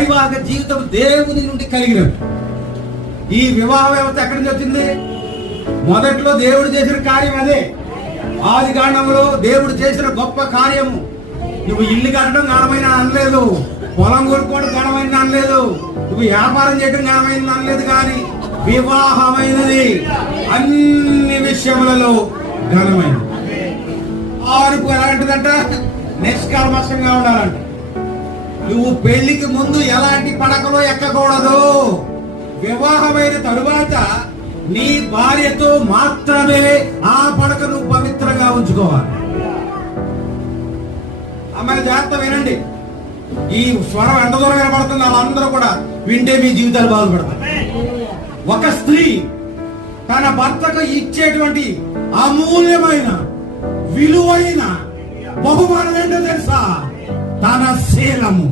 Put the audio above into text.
వైవాహిక జీవితం దేవుని నుండి కలిగినది. ఈ వివాహ వ్యవస్థ ఎక్కడి నుంచి వచ్చింది? మొదట్లో దేవుడు చేసిన కార్యం అదే. ఆది కాండంలో దేవుడు చేసిన గొప్ప కార్యము. నువ్వు ఇల్లు కట్టడం ఘనమైన అనలేదు, పొలం కొనుక్కోవడం ఘనమైన అనలేదు, నువ్వు వ్యాపారం చేయడం ఘనమైన అనలేదు, కానీ వివాహమైనది అన్ని విషయములలో ఘనమైనది. ఆరుపు ఎలాంటిదంట? నిష్కల్మషంగా ఉండాలంట. నువ్వు పెళ్లికి ముందు ఎలాంటి పడకలో ఎక్కకూడదు. వివాహమైన తరువాత నీ భార్యతో మాత్రమే ఆ పడకను పవిత్రంగా ఉంచుకోవాలి. అమ్మాయి జాగ్రత్త వినండి. ఈ స్వరం ఎంత దూరం వినపడుతుంది వాళ్ళందరూ కూడా వింటే మీ జీవితాలు బాగుపడతాయి. ఒక స్త్రీ తన భర్తకు ఇచ్చేటువంటి అమూల్యమైన విలువైన బహుమానం ఏంటో తెలుసా? తన శీలము.